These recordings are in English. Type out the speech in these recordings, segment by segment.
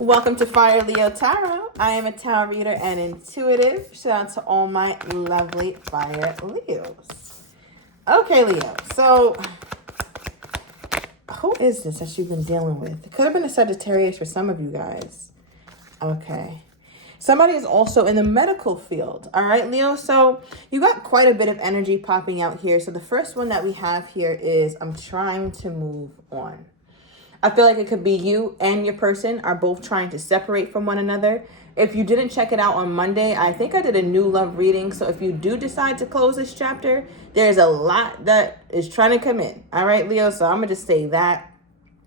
Welcome to Fire Leo Tarot. I am a tarot reader and intuitive. Shout out to all my lovely Fire Leos. Okay, Leo. So, who is this that you've been dealing with? It could have been a Sagittarius for some of you guys. Okay. Somebody is also in the medical field. All right, Leo. So, you got quite a bit of energy popping out here. So, the first one that we have here is I'm trying to move on. I feel like it could be you and your person are both trying to separate from one another. If you didn't check it out on Monday, I think I did a new love reading. So if you do decide to close this chapter, there's a lot that is trying to come in. All right, Leo. So I'm going to just say that.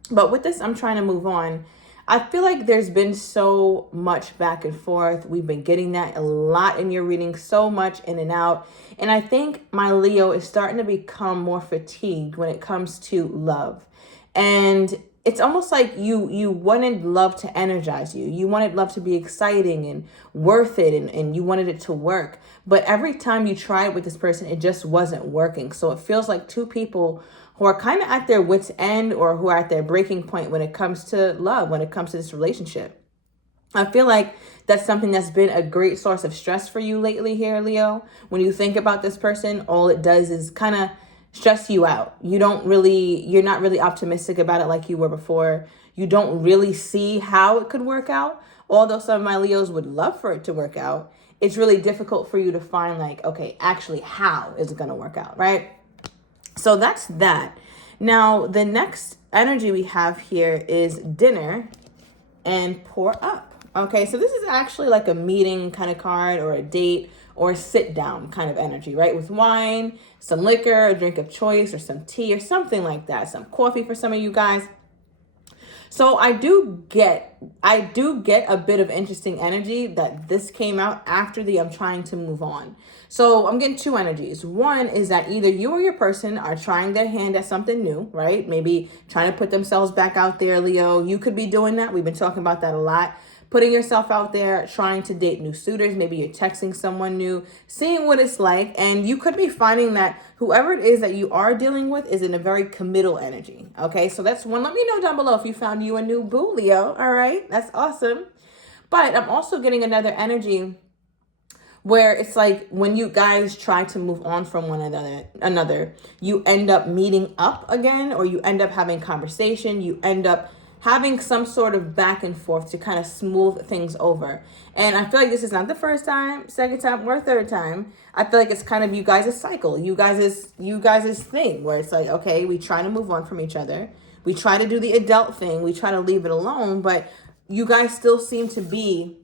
But with this, I'm trying to move on. I feel like there's been so much back and forth. We've been getting that a lot in your reading, so much in and out. And I think my Leo is starting to become more fatigued when it comes to love. And it's almost like you wanted love to energize you. You wanted love to be exciting and worth it, and you wanted it to work. But every time you tried with this person, it just wasn't working. So it feels like two people who are kind of at their wits' end or who are at their breaking point when it comes to love, when it comes to this relationship. I feel like that's something that's been a great source of stress for you lately here, Leo. When you think about this person, all it does is kind of stress you out. You're not really optimistic about it like you were before. You don't really see how it could work out. Although some of my Leos would love for it to work out, it's really difficult for you to find like, okay, actually, how is it going to work out, right? So that's that. Now, the next energy we have here is dinner and pour up. Okay, so this is actually like a meeting kind of card or a date or sit down kind of energy, right? With wine, some liquor, a drink of choice, or some tea or something like that. Some coffee for some of you guys. So I do get a bit of interesting energy that this came out after the I'm trying to move on. So I'm getting two energies. One is that either you or your person are trying their hand at something new, right? Maybe trying to put themselves back out there, Leo. You could be doing that. We've been talking about that a lot. Putting yourself out there, trying to date new suitors. Maybe you're texting someone new, seeing what it's like. And you could be finding that whoever it is that you are dealing with is in a very committal energy. Okay, so that's one. Let me know down below if you found you a new boo, Leo. All right, that's awesome. But I'm also getting another energy where it's like when you guys try to move on from one another, you end up meeting up again, or you end up having conversation. You end up having some sort of back and forth to kind of smooth things over. And I feel like this is not the first time, second time, or third time. I feel like it's kind of you guys' cycle, you guys' thing, where it's like, okay, we try to move on from each other. We try to do the adult thing. We try to leave it alone, but you guys still seem to be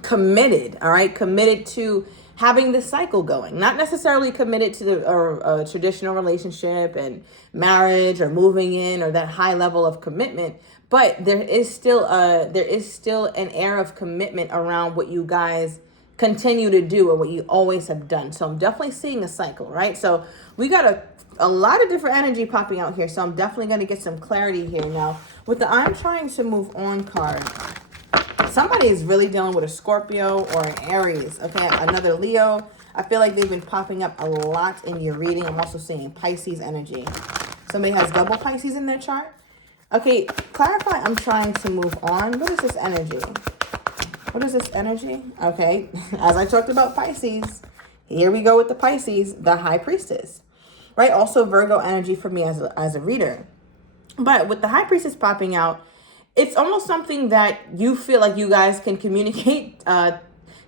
committed, all right? Committed to having this cycle going, not necessarily committed to a traditional relationship and marriage or moving in or that high level of commitment, but there is still an air of commitment around what you guys continue to do or what you always have done. So I'm definitely seeing a cycle, right? So we got a lot of different energy popping out here. So I'm definitely going to get some clarity here. Now, with the I'm trying to move on card, somebody is really dealing with a Scorpio or an Aries, okay? Another Leo. I feel like they've been popping up a lot in your reading. I'm also seeing Pisces energy. Somebody has double Pisces in their chart. Okay, clarify, I'm trying to move on. What is this energy? What is this energy? Okay, as I talked about Pisces, here we go with the Pisces, the High Priestess, right? Also Virgo energy for me as a reader. But with the High Priestess popping out, it's almost something that you feel like you guys can communicate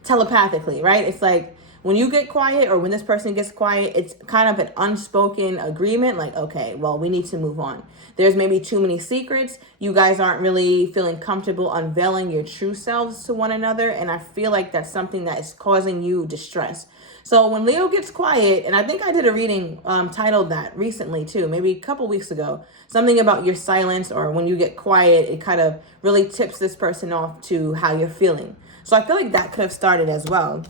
telepathically, right? It's like when you get quiet or when this person gets quiet, it's kind of an unspoken agreement. Like, okay, well, we need to move on. There's maybe too many secrets. You guys aren't really feeling comfortable unveiling your true selves to one another. And I feel like that's something that is causing you distress. So when Leo gets quiet, and I think I did a reading titled that recently too, maybe a couple weeks ago, something about your silence or when you get quiet, it kind of really tips this person off to how you're feeling. So I feel like that could have started as well.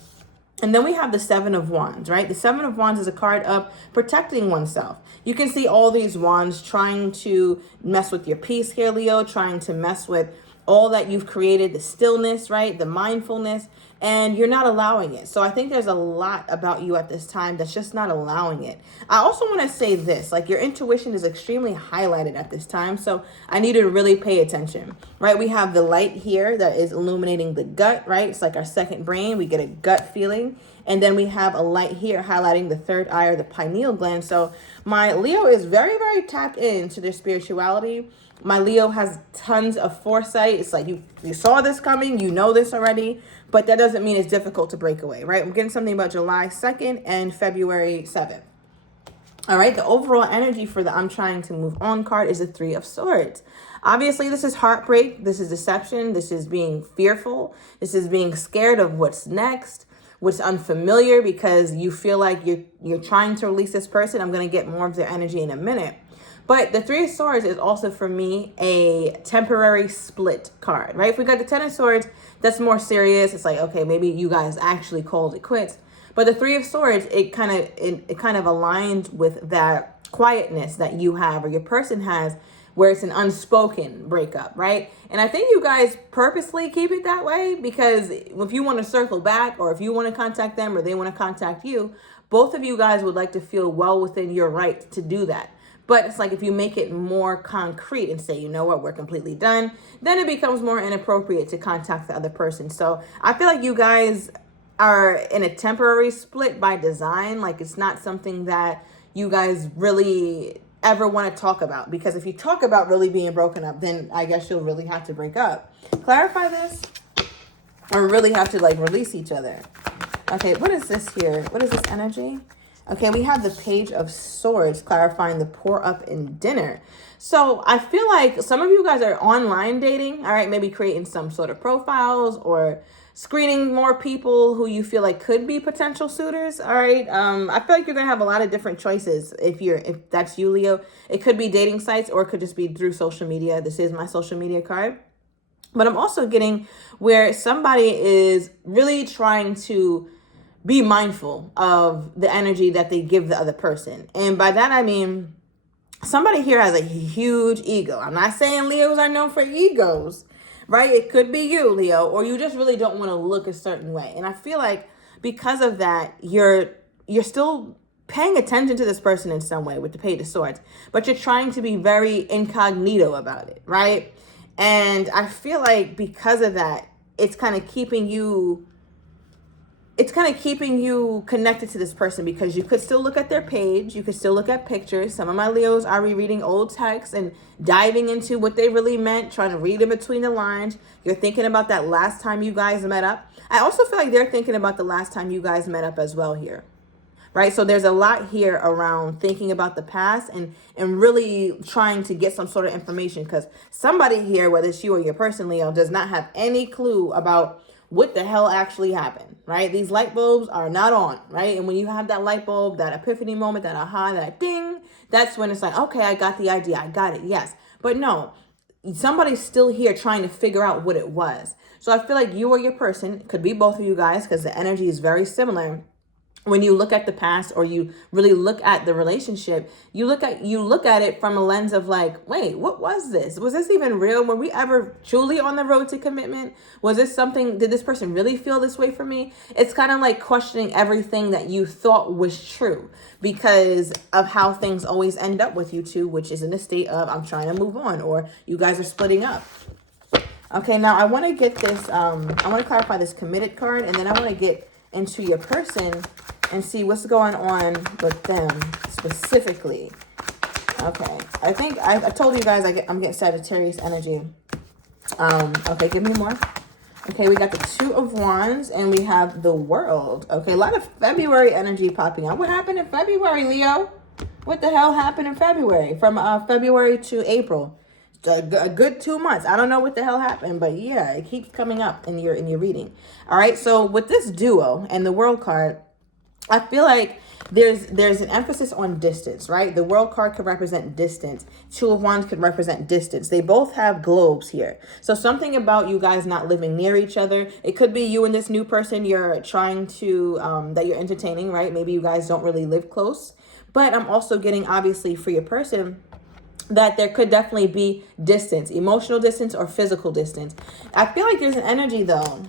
And then we have the Seven of Wands, right? The Seven of Wands is a card of protecting oneself. You can see all these wands trying to mess with your peace here, Leo, trying to mess with all that you've created, the stillness, right? The mindfulness, and you're not allowing it. So I think there's a lot about you at this time that's just not allowing it. I also want to say this, like your intuition is extremely highlighted at this time. So I need you to really pay attention, right? We have the light here that is illuminating the gut, right? It's like our second brain. We get a gut feeling. And then we have a light here highlighting the third eye or the pineal gland. So my Leo is very, very tapped into their spirituality. My Leo has tons of foresight. It's like you saw this coming, you know this already, but that doesn't mean it's difficult to break away, right? I'm getting something about July 2nd and February 7th. All right, the overall energy for the I'm trying to move on card is the Three of Swords. Obviously, this is heartbreak. This is deception. This is being fearful. This is being scared of what's next, what's unfamiliar, because you feel like you're trying to release this person. I'm going to get more of their energy in a minute. But the Three of Swords is also, for me, a temporary split card, right? If we got the Ten of Swords, that's more serious. It's like, okay, maybe you guys actually called it quits. But the Three of Swords, it kind of aligned with that quietness that you have or your person has, where it's an unspoken breakup, right? And I think you guys purposely keep it that way, because if you want to circle back, or if you want to contact them or they want to contact you, both of you guys would like to feel well within your right to do that. But it's like if you make it more concrete and say, you know what, we're completely done, then it becomes more inappropriate to contact the other person. So I feel like you guys are in a temporary split by design. Like it's not something that you guys really ever want to talk about, because if you talk about really being broken up, then I guess you'll really have to break up. Clarify this, or really have to like release each other. Okay, what is this here? What is this energy? Okay, we have the Page of Swords clarifying the pour up in dinner. So I feel like some of you guys are online dating, all right, maybe creating some sort of profiles or screening more people who you feel like could be potential suitors, all right? I feel like you're going to have a lot of different choices if that's you, Leo. It could be dating sites, or it could just be through social media. This is my social media card. But I'm also getting where somebody is really trying to be mindful of the energy that they give the other person. And by that, I mean, somebody here has a huge ego. I'm not saying Leos are known for egos, right? It could be you, Leo, or you just really don't want to look a certain way. And I feel like because of that, you're still paying attention to this person in some way with the Page of Swords, but you're trying to be very incognito about it, right? And I feel like because of that, it's kind of keeping you connected to this person, because you could still look at their page. You could still look at pictures. Some of my Leos are rereading old texts and diving into what they really meant, trying to read in between the lines. You're thinking about that last time you guys met up. I also feel like they're thinking about the last time you guys met up as well here, right? So there's a lot here around thinking about the past and really trying to get some sort of information, because somebody here, whether it's you or your person, Leo, does not have any clue about what the hell actually happened, right? These light bulbs are not on, right? And when you have that light bulb, that epiphany moment, that aha, that ding, that's when it's like, okay, I got the idea. I got it. Yes. But no, somebody's still here trying to figure out what it was. So I feel like you or your person, could be both of you guys, because the energy is very similar. When you look at the past, or you really look at the relationship, you look at it from a lens of like, wait, what was this? Was this even real? Were we ever truly on the road to commitment? Was this something, did this person really feel this way for me? It's kind of like questioning everything that you thought was true because of how things always end up with you two, which is in a state of, I'm trying to move on, or you guys are splitting up. Okay, now I want to get this, I want to clarify this committed card, and then I want to get into your person and see what's going on with them specifically. Okay, I think I told you guys I'm getting Sagittarius energy. Okay, give me more. Okay, we got the Two of Wands and we have the World. Okay, a lot of February energy popping out. What happened in February, Leo? What the hell happened in February? From February to April. A good 2 months. I don't know what the hell happened, but yeah, it keeps coming up in your reading. All right, so with this duo and the World card, I feel like there's an emphasis on distance, right? The World card could represent distance. Two of Wands could represent distance. They both have globes here. So something about you guys not living near each other. It could be you and this new person you're trying to, that you're entertaining, right? Maybe you guys don't really live close. But I'm also getting, obviously, for your person, that there could definitely be distance, emotional distance or physical distance. I feel like there's an energy though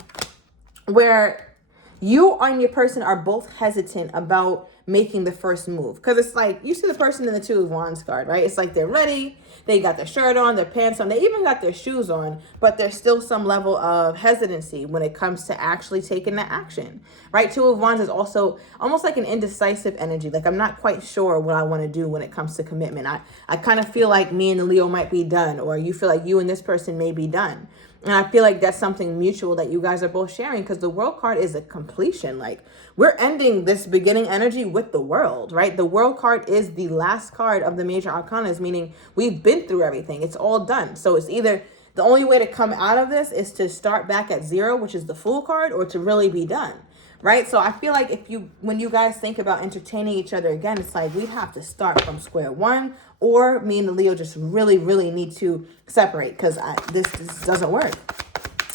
where you and your person are both hesitant about making the first move. Because it's like, you see the person in the Two of Wands card, right? It's like they're ready. They got their shirt on, their pants on. They even got their shoes on. But there's still some level of hesitancy when it comes to actually taking the action, right? Two of Wands is also almost like an indecisive energy. Like, I'm not quite sure what I want to do when it comes to commitment. I kind of feel like me and the Leo might be done. Or you feel like you and this person may be done. And I feel like that's something mutual that you guys are both sharing, because the World card is a completion. Like, we're ending this beginning energy with the World, right? The World card is the last card of the major arcanas, meaning we've been through everything. It's all done. So it's either the only way to come out of this is to start back at zero, which is the Fool card, or to really be done, right? So I feel like when you guys think about entertaining each other again, it's like we have to start from square one, or me and the Leo just really, really need to separate, because this doesn't work.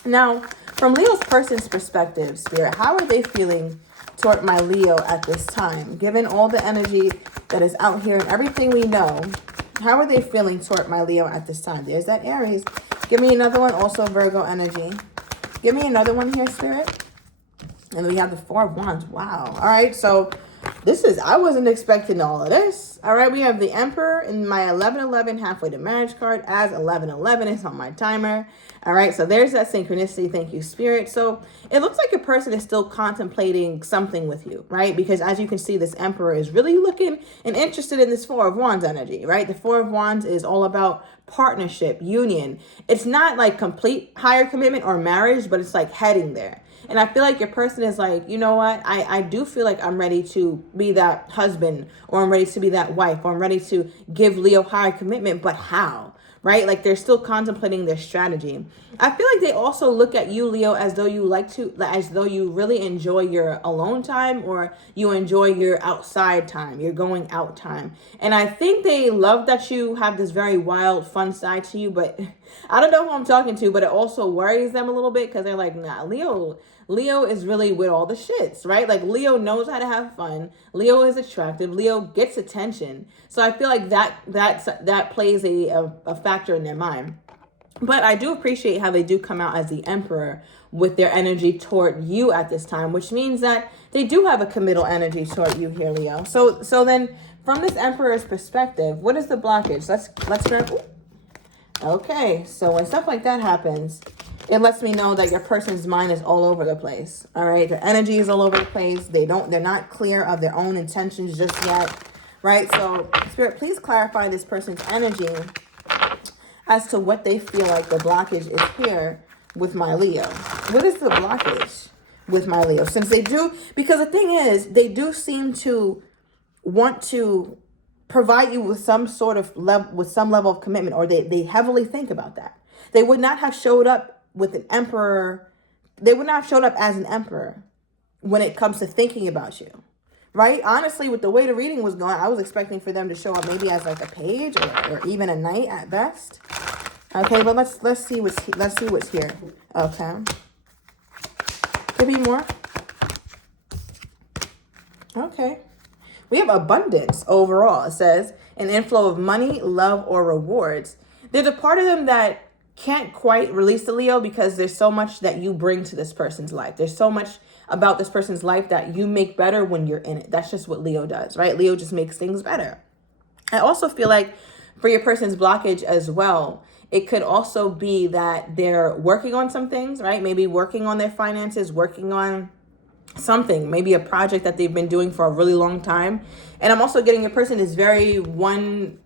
Now, from Leo's person's perspective, Spirit, how are they feeling toward my Leo at this time? Given all the energy that is out here and everything we know, how are they feeling toward my Leo at this time? There's that Aries. Give me another one, also Virgo energy. Give me another one here, Spirit. And we have the Four of Wands. Wow. All right. So I wasn't expecting all of this. All right. We have the Emperor in my 1111 halfway to marriage card, as 1111 is on my timer. All right. So there's that synchronicity. Thank you, Spirit. So it looks like your person is still contemplating something with you, right? Because as you can see, this Emperor is really looking and interested in this Four of Wands energy, right? The Four of Wands is all about partnership, union. It's not like complete higher commitment or marriage, but it's like heading there. And I feel like your person is like, you know what? I do feel like I'm ready to be that husband, or I'm ready to be that wife, or I'm ready to give Leo higher commitment, but how? Right? Like, they're still contemplating their strategy. I feel like they also look at you, Leo, as though you really enjoy your alone time, or you enjoy your outside time, your going out time. And I think they love that you have this very wild, fun side to you, but I don't know who I'm talking to, but it also worries them a little bit, because they're like, nah, Leo is really with all the shits, right? Like, Leo knows how to have fun. Leo is attractive. Leo gets attention. So I feel like that plays a factor in their mind. But I do appreciate how they do come out as the Emperor with their energy toward you at this time, which means that they do have a committal energy toward you here, Leo. So then, from this Emperor's perspective, what is the blockage? Let's grab. Okay, so when stuff like that happens, it lets me know that your person's mind is all over the place. All right, their energy is all over the place. They're not clear of their own intentions just yet. Right? So, Spirit, please clarify this person's energy as to what they feel like the blockage is here with my Leo. What is the blockage with my Leo? Since they do, because the thing is, they do seem to want to provide you with some sort of level of commitment, or they heavily think about that. They would not have showed up with an Emperor. They would not have showed up as an Emperor when it comes to thinking about you. Right? Honestly, with the way the reading was going, I was expecting for them to show up maybe as like a page, or even a knight at best. Okay, but let's see what's here. Okay. Give me more. Okay. We have abundance overall. It says an inflow of money, love, or rewards. There's a part of them that can't quite release the Leo, because there's so much that you bring to this person's life. There's so much about this person's life that you make better when you're in it. That's just what Leo does, right? Leo just makes things better. I also feel like for your person's blockage as well, it could also be that they're working on some things, right? Maybe working on their finances, working on something, maybe a project that they've been doing for a really long time. And I'm also getting your person is very one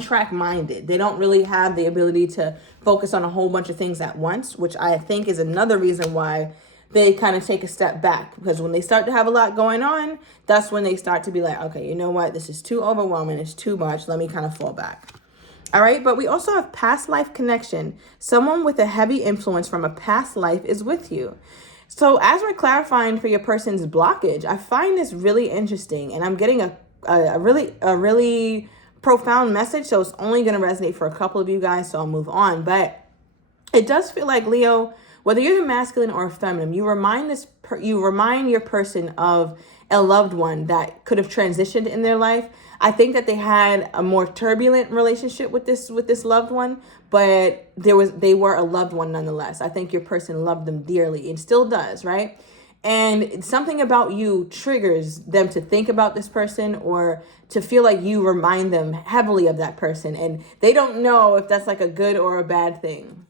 track minded. They don't really have the ability to focus on a whole bunch of things at once, which I think is another reason why they kind of take a step back, because when they start to have a lot going on, that's when they start to be like, okay, you know what? This is too overwhelming. It's too much. Let me kind of fall back. All right. But we also have past life connection. Someone with a heavy influence from a past life is with you. So as we're clarifying for your person's blockage, I find this really interesting, and I'm getting a really profound message. So it's only going to resonate for a couple of you guys. So I'll move on. But it does feel like, Leo, whether you're the masculine or feminine, you remind your person of a loved one that could have transitioned in their life. I think that they had a more turbulent relationship with this loved one, but they were a loved one nonetheless. I think your person loved them dearly and still does, right? And something about you triggers them to think about this person or to feel like you remind them heavily of that person. And they don't know if that's like a good or a bad thing.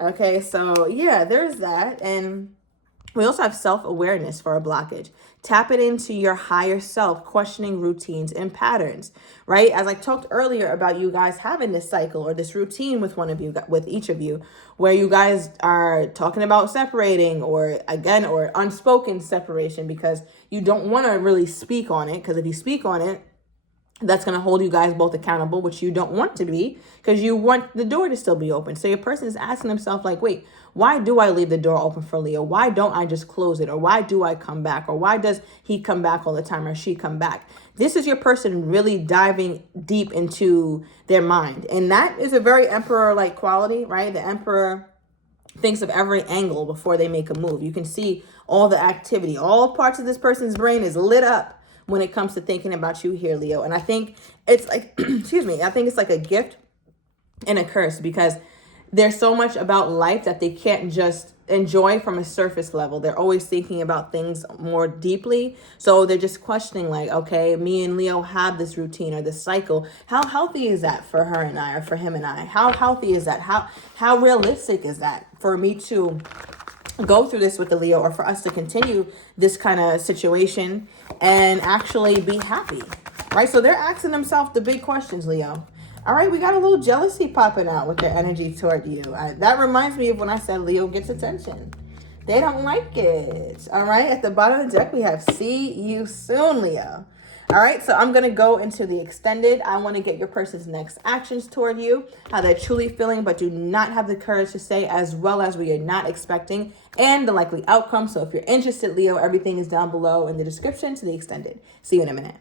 Okay, so yeah, there's that. And we also have self-awareness for a blockage. Tap it into your higher self, questioning routines and patterns, right? As I talked earlier about you guys having this cycle or this routine with each of you, where you guys are talking about separating or unspoken separation because you don't want to really speak on it. Because if you speak on it, that's going to hold you guys both accountable, which you don't want to be because you want the door to still be open. So your person is asking themselves like, wait, why do I leave the door open for Leo? Why don't I just close it? Or why do I come back? Or why does he come back all the time or she come back? This is your person really diving deep into their mind. And that is a very emperor-like quality, right? The emperor thinks of every angle before they make a move. You can see all the activity. All parts of this person's brain is lit up when it comes to thinking about you here, Leo. And I think it's like, excuse me, I think it's like a gift and a curse because there's so much about life that they can't just enjoy from a surface level. They're always thinking about things more deeply. So they're just questioning like, okay, me and Leo have this routine or this cycle. How healthy is that for her and I or for him and I? How healthy is that? How realistic is that for me to go through this with the Leo or for us to continue this kind of situation and actually be happy, right? So they're asking themselves the big questions, Leo. All right, we got a little jealousy popping out with their energy toward you. That reminds me of when I said Leo gets attention. They don't like it. All right, at the bottom of the deck, we have see you soon, Leo. All right, so I'm going to go into the extended. I want to get your person's next actions toward you, how they're truly feeling, but do not have the courage to say, as well as we are not expecting, and the likely outcome. So if you're interested, Leo, everything is down below in the description to the extended. See you in a minute.